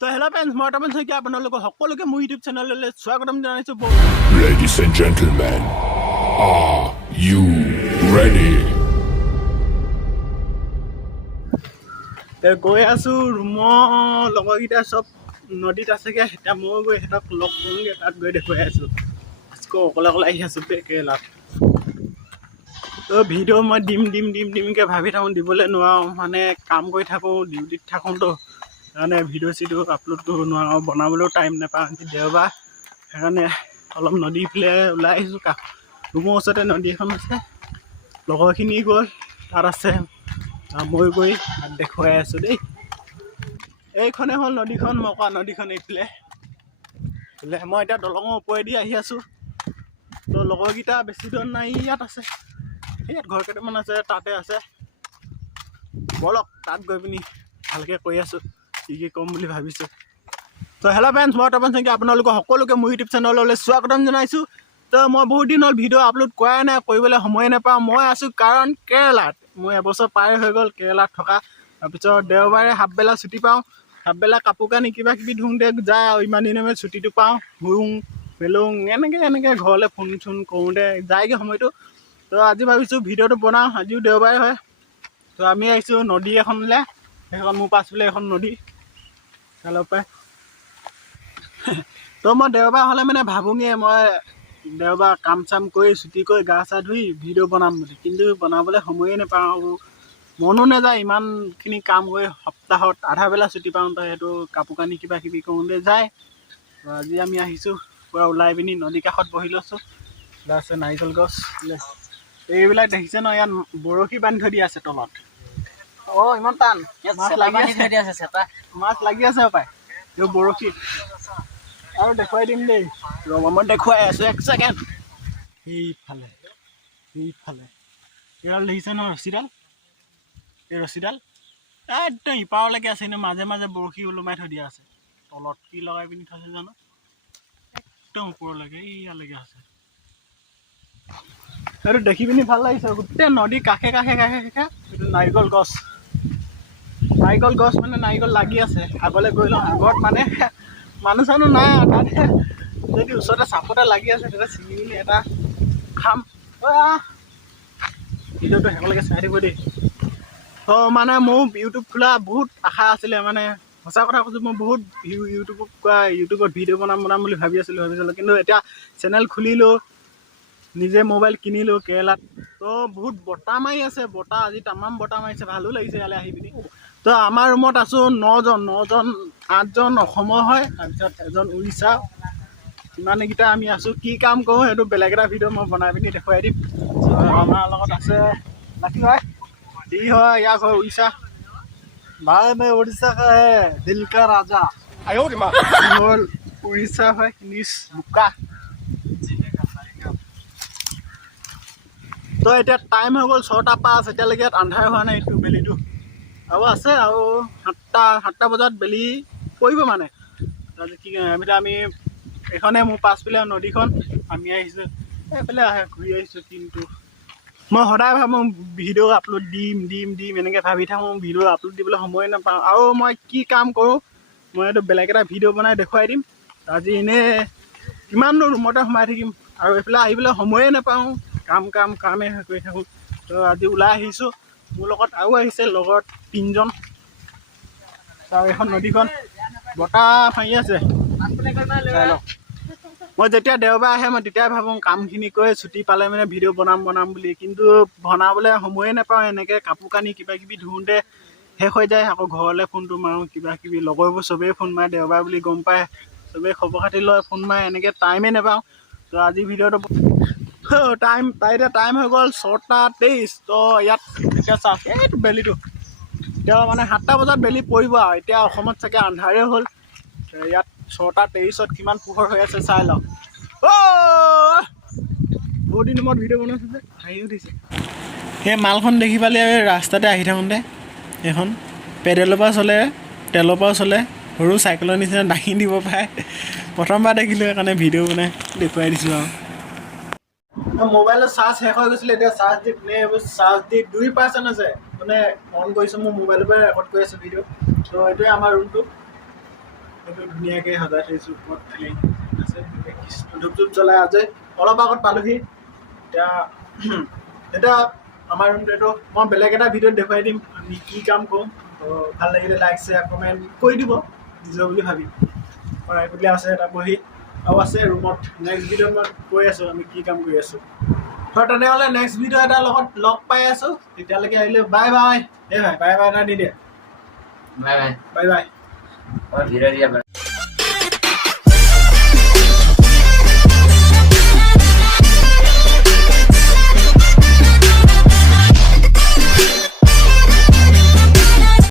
তো hello' friends, মই তপন শইকীয়া আপোনালোকক সকলোকে মোৰ ইউটিউব চেনেললৈ স্বাগতম জনাইছোঁ। Ladies and gentlemen, are you ready? গৈ আছোঁ ৰুমৰ লগৰকেইটা চব নদীত আছেগৈ। এতিয়া মই গৈ সিহঁতক লগ কৰোঁগৈ, তাত গৈ দেখুৱাই আছোঁ। আকৌ অকলে আহি আছোঁ কেৰেলাত। তো ভিডিঅ' মই দিমকৈ ভাবি থাকোঁ, দিবলৈ নোৱাৰোঁ। মানে কাম কৰি থাকোঁ, ডিউটিত থাকোঁতো, সেইকাৰণে ভিডিঅ' আপলোড কৰিব নোৱাৰোঁ, বনাবলৈও টাইম নাপাওঁ। দেওবাৰ সেইকাৰণে অলপ নদী ফালে ওলাই আহিছোঁ। ৰুমৰ ওচৰতে নদী এখন আছে, লগৰখিনি গ'ল তাত আছে, মই গৈ তাত দেখুৱাই আছোঁ দেই। এইখনে হ'ল নদীখন, মই কোৱা নদীখন এইফালে। মই এতিয়া দলঙৰ ওপৰেদি আহি আছোঁ। তো লগৰকেইটা বেছি দূৰ নাই, ইয়াত আছে, ইয়াত ঘৰ কেইটামান আছে, তাতে আছে। বলক তাত গৈ পিনি ভালকৈ কৈ আছোঁ কি ক'ম বুলি ভাবিছোঁ। তো হেল্ল' ফ্ৰেণ্ডছ, মই তপন শইকীয়া আপোনালোকক সকলোকে মোৰ ইউটিউব চেনেললৈ স্বাগতম জনাইছোঁ। তো মই বহুত দিন হ'ল ভিডিঅ' আপলোড কৰাই নাই, কৰিবলৈ সময়ে নাপাওঁ। মই আছোঁ কাৰণ কেৰেলাত। মই এবছৰ পাৰ হৈ গ'ল কেৰেলাত থকা। তাৰপিছত দেওবাৰে হাফবেলা ছুটি পাওঁ। হাফবেলা কাপোৰ কানি কিবা কিবি ধুওঁতে যায় আৰু ইমান দিনৰ মূৰত ছুটিটো পাওঁ। ঘূৰোঁ মেলোং এনেকৈ ঘৰলৈ ফোন চোন কৰোঁতে যায়গৈ সময়টো। তো আজি ভাবিছোঁ ভিডিঅ'টো বনাওঁ, আজিও দেওবাৰে হয়। তো আমি আহিছোঁ নদী এখনলৈ, সেইখন মোৰ পাছফালে এখন নদী চালক পাই। তো মই দেওবাৰ হ'লে মানে ভাবোঁগৈ, মই দেওবাৰ কাম চাম কৰি ছুটি কৰি গা চা ধুই ভিডিঅ' বনাম বুলি, কিন্তু বনাবলৈ সময়ে নাপাওঁ আৰু মনো নাযায়। ইমানখিনি কাম কৰি সপ্তাহত আধা বেলা ছুটি পাওঁ, তো সেইটো কাপোৰ কানি কিবা কিবি কৰোঁতে যায়। তো আজি আমি আহিছোঁ পূৰা ওলাই পিনি নদী কাষত বহি লৈছোঁ। আছে নাৰিকল গছ, এইবিলাক দেখিছে ন, ইয়াত বৰশী বান্ধি থৈ দিয়া আছে তলত। অঁ ইমান টান, মাছ লাগি আছে হপায় এই বৰশী। আৰু দেখুৱাই দিম দেই, ৰ'ব মই দেখুৱাই আছোঁ, এক ছেকেণ্ড। সেইফালে এইডাল দেখিছে ন, ৰছীডাল, এই ৰছীডাল একদম ইপাৰলৈকে আছে, কিন্তু মাজে মাজে বৰশী ওলোমাই থৈ দিয়া আছে। তলত কি লগাই পিনি থৈছে জানো, একদম ওপৰলৈকে ইয়ালৈকে আছে। সেইটো দেখি পিনি ভাল লাগিছে। গোটেই নদীৰ কাষে কাষে এইটো নাৰিকল গছ মানে নাৰিকল লাগি আছে। আগলৈ গৈ লওঁ, আগত মানে মানুহ চানুহ নাই আৰু তাত যদি ওচৰতে চাপতে লাগি আছে তেতিয়া ছিঙি পিনি এটা খাম। ভিডিঅ'টো শেষলৈকে চাই দিব দেই। তো মানে মোৰ ইউটিউব খোলা বহুত আশা আছিলে, মানে সঁচা কথা কৈছোঁ, মই বহুত ইউটিউবত ভিডিঅ' বনাম বুলি ভাবি আছিলোঁ, কিন্তু এতিয়া চেনেল খুলিলোঁ, নিজে মোবাইল কিনিলোঁ কেৰেলাত। তো বহুত বতাহ মাৰি আছে, আজি তামাম বতাহ মাৰিছে, ভালো লাগিছে ইয়ালৈ আহি পিনি। তো আমাৰ ৰুমত আছোঁ 9জন, 8জন অসমৰ হয়, তাৰপিছত এজন উৰিষ্যা। ইমানকেইটা আমি আছোঁ। কি কাম কৰোঁ সেইটো বেলেগ এটা ভিডিঅ' মই বনাই পিনি দেখুৱাই দিম। আমাৰ লগত আছে বাকী হয়, হয় ইয়াৰ ঘৰ উৰিষ্যা। भाई मैं उड़ीसा का है, दिल का राजा। হ'ল উৰিষ্যা হয়, নিজ বোকা। তো এতিয়া টাইম হৈ গ'ল 6:05, এতিয়ালৈকে ইয়াত আন্ধাৰ হোৱা নাই। এইটো বেলিটো আৰু আছে, আৰু 7টা বজাত বেলি পৰিব মানে। তাৰপিছত কি আমি এইখনে মোৰ পাছফালে নদীখন, আমি আহিছোঁ এইফালে ঘূৰি আহিছোঁ। কিন্তু মই সদায় ভাবোঁ ভিডিঅ' আপলোড দিম এনেকৈ ভাবি থাকোঁ, ভিডিঅ' আপলোড দিবলৈ সময় নাপাওঁ। আৰু মই কি কাম কৰোঁ মই এইটো বেলেগ এটা ভিডিঅ' বনাই দেখুৱাই দিম। আজি এনেই কিমাননো ৰুমতে সোমাই থাকিম, আৰু এইফালে আহিবলৈ সময়ে নাপাওঁ, কামেই কৰি থাকোঁ। তো আজি ওলাই আহিছোঁ, মোৰ লগত আৰু আহিছে লগত 3জন। আৰু এইখন নদীখন বতাহ মাৰি আছে, চাই লওক। মই যেতিয়া দেওবাৰ আহে মই তেতিয়াই ভাবোঁ কামখিনি কৰি ছুটি পালে মানে ভিডিঅ' বনাম বুলি, কিন্তু বনাবলৈ সময়ে নাপাওঁ। এনেকৈ কাপোৰ কানি কিবা কিবি ধুওঁতে শেষ হৈ যায়। আকৌ ঘৰলৈ ফোনটো মাৰোঁ, কিবা কিবি লগৰবোৰ চবেই ফোন মাৰে, দেওবাৰ বুলি গম পায়, চবেই খবৰ খাতি লয়, ফোন মাৰে, এনেকৈ টাইমেই নাপাওঁ। তো আজি ভিডিঅ'টো টাইম হৈ গ'ল 6:23। তো ইয়াত এতিয়া চাওক, এইটো বেলিটো এতিয়া মানে 7টা বজাত বেলি পৰিব আৰু। এতিয়া অসমত চাগে আন্ধাৰে হ'ল। ইয়াত 6:23 কিমান পোহৰ হৈ আছে চাই লওক। বহুত দিনৰ মূৰত ভিডিঅ' বনাইছোঁ যে হাঁহি উঠিছে। সেই মালখন দেখি পালে ৰাস্তাতে আহি থাকোঁতে, এইখন পেডেলৰ পৰা চলে, তেলৰ পৰা চলে, সৰু চাইকেলৰ নিচিনা দাঙি দিব পাৰে। প্ৰথমবাৰ দেখিলোঁ, সেইকাৰণে ভিডিঅ' বনাই দেখুৱাই দিছোঁ আৰু। মোবাইলৰ চাৰ্জ শেষ হৈ গৈছিলে, এতিয়া চাৰ্জ দি 2% আছে, মানে অন কৰিছোঁ। মোৰ মোবাইলৰ পৰা ৰেকৰ্ড কৰি আছোঁ ভিডিঅ'। তো এইটোৱে আমাৰ ৰুমটো, সেইটো ধুনীয়াকৈ সজাই থৈছোঁ ওপৰত ফিলিং আছে ধূপ চুপ জ্বলাই আজি অলপ আগত পালোহি এতিয়া আমাৰ ৰুমটো এইটো মই বেলেগ এটা ভিডিঅ'ত দেখুৱাই দিম আমি কি কাম কৰোঁ তো ভাল লাগিলে লাইক শ্বেয়াৰ কমেণ্ট কৰি দিব নিজৰ বুলি ভাবি বুলি আছে এটা বহি আৰু আছে ৰুমত নেক্সট ভিডিঅ'ত মই কৈ আছোঁ আমি কি কাম কৰি আছোঁ তেনেহ'লে নেক্সট ভিডিঅ' এটাৰ লগত লগ পাই আছোঁ তেতিয়ালৈকে আহিলে বাই বাই এই ভাই বাই বাই এটা দি দিয়ে बाय बाय বাই বাই और धीरे धीरे